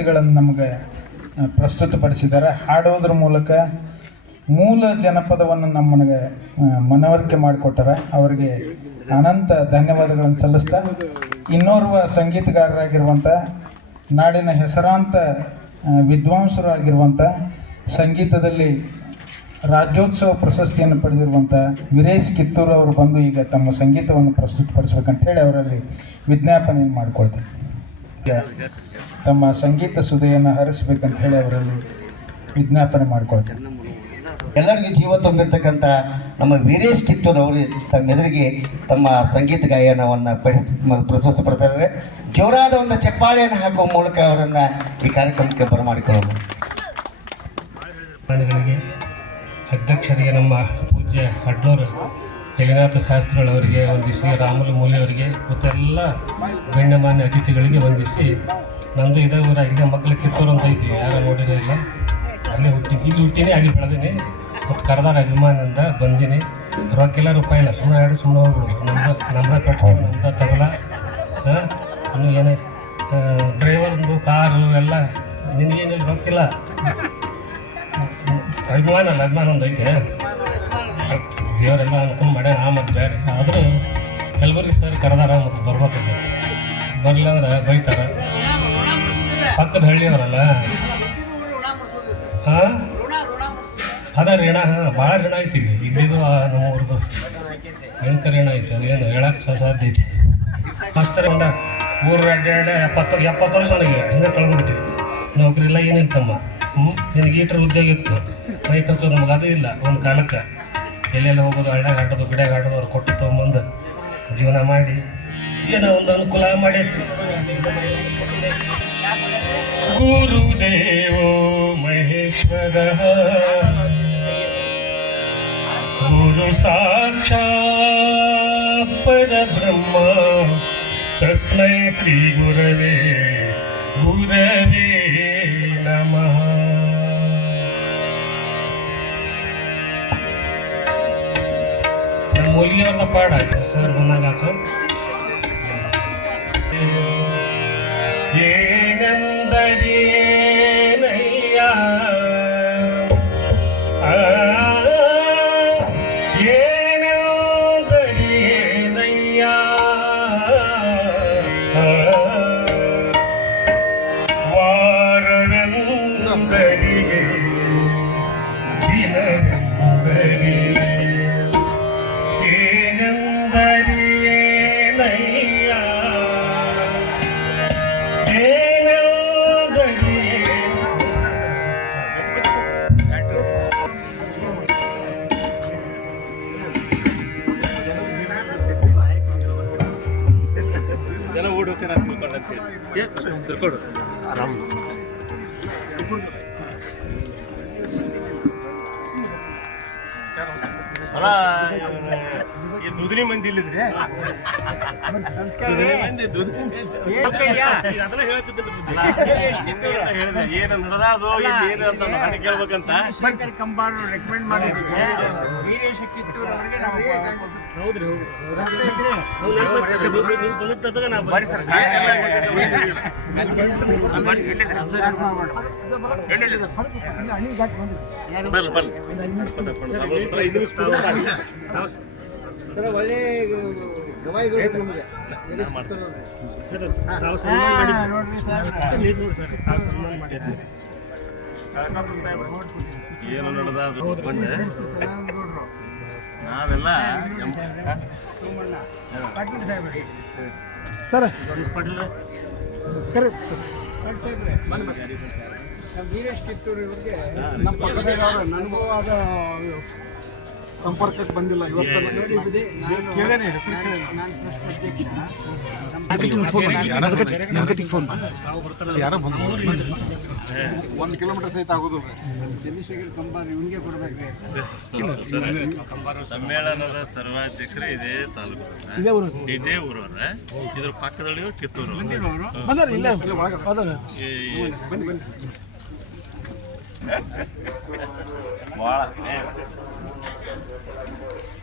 ಗಳನ್ನು ನಮಗೆ ಪ್ರಸ್ತುತಪಡಿಸಿದ್ದಾರೆ. ಹಾಡೋದ್ರ ಮೂಲಕ ಮೂಲ ಜನಪದವನ್ನು ನಮ್ಮನಿಗೆ ಮನವರಿಕೆ ಮಾಡಿಕೊಟ್ಟಾರೆ ಅವರಿಗೆ ಅನಂತ ಧನ್ಯವಾದಗಳನ್ನು ಸಲ್ಲಿಸ್ತಾ, ಇನ್ನೋರ್ವ ಸಂಗೀತಗಾರರಾಗಿರುವಂಥ ನಾಡಿನ ಹೆಸರಾಂತ ವಿದ್ವಾಂಸರಾಗಿರುವಂಥ ಸಂಗೀತದಲ್ಲಿ ರಾಜ್ಯೋತ್ಸವ ಪ್ರಶಸ್ತಿಯನ್ನು ಪಡೆದಿರುವಂಥ ವೀರೇಶ್ ಕಿತ್ತೂರು ಅವರು ಬಂದು ಈಗ ತಮ್ಮ ಸಂಗೀತವನ್ನು ಪ್ರಸ್ತುತಪಡಿಸ್ಬೇಕಂತ ಹೇಳಿ ಅವರಲ್ಲಿ ವಿಜ್ಞಾಪನೆಯನ್ನು ಮಾಡಿಕೊಳ್ತೀನಿ ಈಗ ತಮ್ಮ ಸಂಗೀತ ಸುದೆಯನ್ನು ಹರಿಸ್ಬೇಕಂತ ಹೇಳಿ ಅವರಲ್ಲಿ ವಿಜ್ಞಾಪನೆ ಮಾಡ್ಕೊಳ್ತೀನಿ. ಎಲ್ಲರಿಗೂ ಜೀವ ತುಂಬಿರ್ತಕ್ಕಂಥ ನಮ್ಮ ವೀರೇಶ್ ಕಿತ್ತೂರ್ ಅವರು ತಮ್ಮ ಸಂಗೀತ ಗಾಯನವನ್ನು ಪ್ರಸ್ತುತ ಪಡ್ತಾ ಇದ್ದಾರೆ. ಜೋರಾದ ಒಂದು ಚಪ್ಪಾಳೆಯನ್ನು ಹಾಕುವ ಮೂಲಕ ಅವರನ್ನು ಈ ಕಾರ್ಯಕ್ರಮಕ್ಕೆ ಬರಮಾಡಿಕೊಳ್ಳೋದು ಅಭಿಮಾನಿಗಳಿಗೆ ಅಧ್ಯಕ್ಷರಿಗೆ, ನಮ್ಮ ಪೂಜ್ಯ ಅಡ್ಡೂರು ಜಗನ್ನಾಥ ಶಾಸ್ತ್ರಿಗಳವರಿಗೆ ವಂದಿಸಿ ರಾಮುಲು ಮೂಲೆಯವರಿಗೆ, ಮತ್ತೆಲ್ಲ ಗಣ್ಯಮಾನ್ಯ ಅತಿಥಿಗಳಿಗೆ ವಂದಿಸಿ ನಮ್ಮದು ಇದೇ ಊರ ಇಲ್ಲೇ ಮಕ್ಕಳು ಕಿತ್ತೂರು ಅಂತ ಐತಿ ಯಾರು ನೋಡಿರೋದಿಲ್ಲ ಅಲ್ಲೇ ಹುಟ್ಟಿ ಇಲ್ಲಿ ಹುಟ್ಟಿನಿ ಆಗಿ ಬೆಳೆದೀನಿ ಮತ್ತು ಕರೆದಾರ ಅಭಿಮಾನದಿಂದ ಬಂದೀನಿ. ರೊಕ್ಕೆಲ್ಲ ರೂಪಾಯಿ ಇಲ್ಲ ಸುಮ್ಮನೆ ಎರಡು ಸುಮ್ಮನೆ ಹೋಗ್ಬಿಡು ನಮ್ದು ನಮ್ದ ಪೆಟ್ರೋಲ್ ನಮ್ದ ತಗಲ ಇನ್ನು ಏನೇ ಡ್ರೈವರ್ದು ಕಾರು ಎಲ್ಲ, ನಿನಗೇನಿಲ್ಲ, ರೊಕ್ಕಿಲ್ಲ. ಅಭಿಮಾನ ಅಲ್ಲ ಅಭಿಮಾನ ಒಂದು ಐತೆ. ದೇವರೆಲ್ಲ ತುಂಬ ಮಾಡ್ಯಾನ ಆ ಮತ್ತು ಬೇರೆ. ಆದರೂ ಕೆಲವರಿಗೆ ಸರ್ ಕರೆದಾರ ಮತ್ತು ಬರ್ಬೇಕಲ್ಲ ಬರಲಿಲ್ಲ ಅಂದ್ರೆ ಬೈತಾರ. ಪಕ್ಕದ ಹಳ್ಳಿಯವರಲ್ಲ? ಹಾಂ? ಅದ ಋಣ, ಹಾಂ, ಭಾಳ ಋಣ ಐತಿ ಇಲ್ಲಿ. ಇಲ್ಲಿದು ನಮ್ಮ ಭಯಂಕರ ಋಣ ಐತಿ. ಅದೇನು ಹೇಳಕ್ಕೆ ಸಹ ಸಾಧ್ಯ ಐತಿ. ಮಸ್ತರ ಉಂಡ ಊರು ಅಡ್ಡಾಡ ಎಪ್ಪತ್ತು ಎಪ್ಪತ್ತು ವರ್ಷ ನನಗೆ ಹಿಂಗೆ ಕಳ್ಬಿಡ್ತೀವಿ ನೌಕರಿ ಇಲ್ಲ ಏನಿಲ್ಲ ತಮ್ಮ. ಹ್ಞೂ ನಿನಗೆ ಈಟ್ರ ಉದ್ಯೋಗ ಇತ್ತು. ಮೈ ಕಸು ನಮ್ಗೆ ಅದು ಇಲ್ಲ, ಒಂದು ಕಾಲಕ್ಕೆ. ಎಲ್ಲೆಲ್ಲ ಹೋಗೋದು, ಹಳ್ಳ್ಯಾಗ ಆಟೋದು ಗಿಡ ಆಟೋದು ಅವ್ರು ಕೊಟ್ಟು ತೊಗೊಂಬಂದು ಜೀವನ ಮಾಡಿ. ಏನೋ ಒಂದು ಅನುಕೂಲ ಮಾಡೈತಿ गुरुदेव महेश्वर गुरु साक्षात परब्रह्म तस्मै श्री गुरवे गुरवे नमः। पाठ आहे सर म्हणा ವಾರವೆಂದರಿಯೇ ದಿನವೆಂದರಿಯೇ ಏನೆಂದರಿಯೇನಯ್ಯ ಜನ ಓಡೋಕೆ ಸರ್ಕೊಡು ಆರಾಮ್. ধন্যবাদ ಅಲ್ಲ ಈ ದುದಿನಿ ಮಂದಿ ಇಲ್ಲಿದ್ರಿ ಮಂದಿ ಅದನ್ನ ಹೇಳ್ತಿದ್ದಿಲ್ಲ. ಹೇಳಿದೆ ಏನು ನಡೆದಾದು ಏನು ಅಂತ ಹಾಗೆ ಕೇಳ್ಬೇಕಂತ ಕಂಬಾರು ರೆಕಮೆಂಡ್ ಮಾಡಿದ್ದಕ್ಕೆ ವೀರೇಶ ಕಿತ್ತೂರ್ ಅವರಿಗೆ ನಾವು ಹೌದ್ರಿ ಸರ್ ಒಳ್ಳೆ ಗವಾಯಿಗಳು ನಮಗೆ. ಸರ್ ತಾವು ಸನ್ಮಾನ ಮಾಡಿದ್ರಿ. ನೋಡ್ರಿ ಸರ್. ಇಲ್ಲಿ ನೋಡಿ ಸರ್ ತಾವು ಸನ್ಮಾನ ಮಾಡಿದ್ರಿ. ಏನು ನಡೆದ ಬಂದೆ? ನಾವೆಲ್ಲ ಪಾಟೀಲ್ ಸಾಹೇಬ್ರಿ. ಸರ್ ನಮ್ಮ ವೀರೇಶ್ ಕಿತ್ತೂರು ಇವ್ರಿಗೆ ನಮ್ಮ ಪಕ್ಕದ ನನಗೂ ಆದ ಸಂಪರ್ಕಕ್ಕೆ ಬಂದಿಲ್ಲ. ಇವತ್ತು ಕೇಳೇನೆ ಹೆಸರು ಒಂದು ಕಿಲೋಮೀಟರ್ ಸಹಿತ ಆಗೋದು ಚಂದ್ರಶೇಖರ್ ಕಂಬಾರ್ ಇವನಿಗೆ ಕೊಡ್ಬೇಕ್ರಿ ಸಮ್ಮೇಳನದ ಸರ್ವಾಧ್ಯಕ್ಷರೇ ಇದೇ ತಾಲೂಕು. ಇದೇ ಊರವ್ರ. ಇದ್ರ ಪಕ್ಕದಲ್ಲಿ ಕಿತ್ತೂರು ಬಂದಾರ ಇಲ್ಲ. Bora, é.